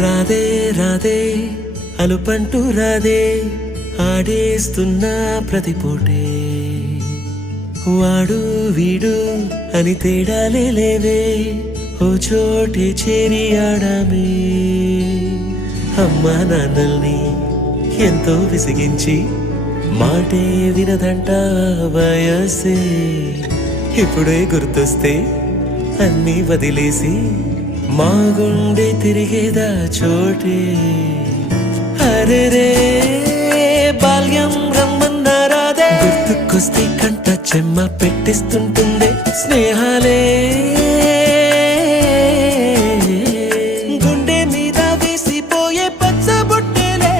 రాధే రాధే అలుపంటూ రాధే ఆడేస్తున్నా ప్రతి పూటే వాడు వీడు అని తేడాలే లేవే ఓ చోటే చేరి ఆడామే అమ్మా నాన్నల్ని ఎంతో విసిగించి మాటే వినదంట వయసే ఇప్పుడే గుర్తొస్తే అన్నీ వదిలేసి మా గుండె తిరిగేదా చోటే అరెరే బాల్యం రమ్మన్నారాదే గుర్తుకొస్తే కంట చెమ్మ పెట్టిస్తుంటుందే స్నేహాలే గుండె మీద వేసిపోయే పచ్చబొట్టెలే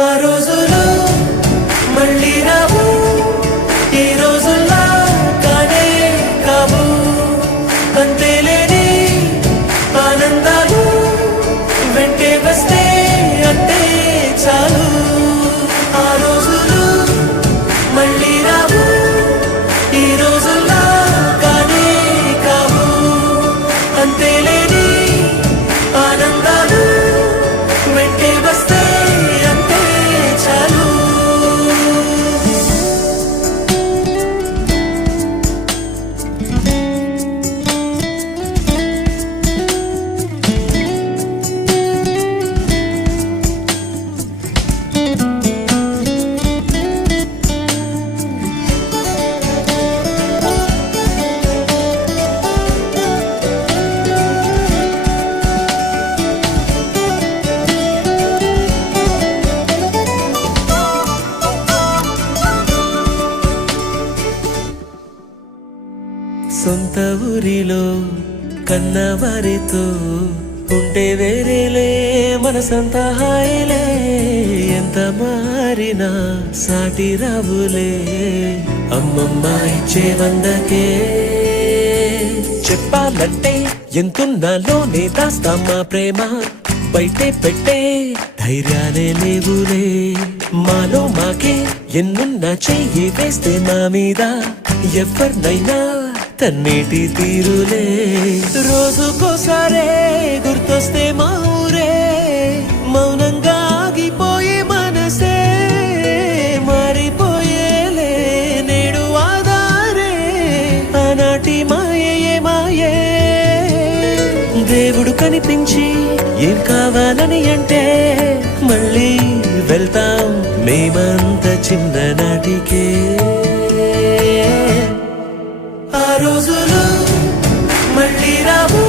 ఆ రోజులు మళ్ళీ రావు ఈ రోజుల్లో కానే కావు అంతేలేని ఆనందాలు వెంటే వస్తే అంతే చాలు ఆ రోజులు మళ్ళీ రావు ఈ రోజుల్లో కానే కావు అంతేలేని ఆనందాలు వెంటే వస్తే అంతే చాలు సొంత ఊరిలో కన్నవారితో ఉంటే వేరేలే మనసంత హాయిలే ఎంత మారినా సాటి రావులే అమ్మమ్మ ఇచ్చే వందకే చెప్పాలంటే ఎంతున్నాలోనే దాస్తామా ప్రేమ బయటే పెట్టే ధైర్యాలే లేవులే మాలో మాకే ఎన్నున్నా చెయ్యి వేస్తే మా మీద ఎవరినైనా తన్నేటి తీరులే రోజుకోసారే గుర్తొస్తే మా ఊరే మౌనంగా ఆగిపోయే మనసే మారిపోయేలే నేడు ఆధారే ఆనాటి మాయే మాయే దేవుడు కనిపించి ఏం కావాలని అంటే మళ్ళీ వెళ్తాం మేమంత చిన్ననాటికే ఆ రోజులు మళ్ళీ రావు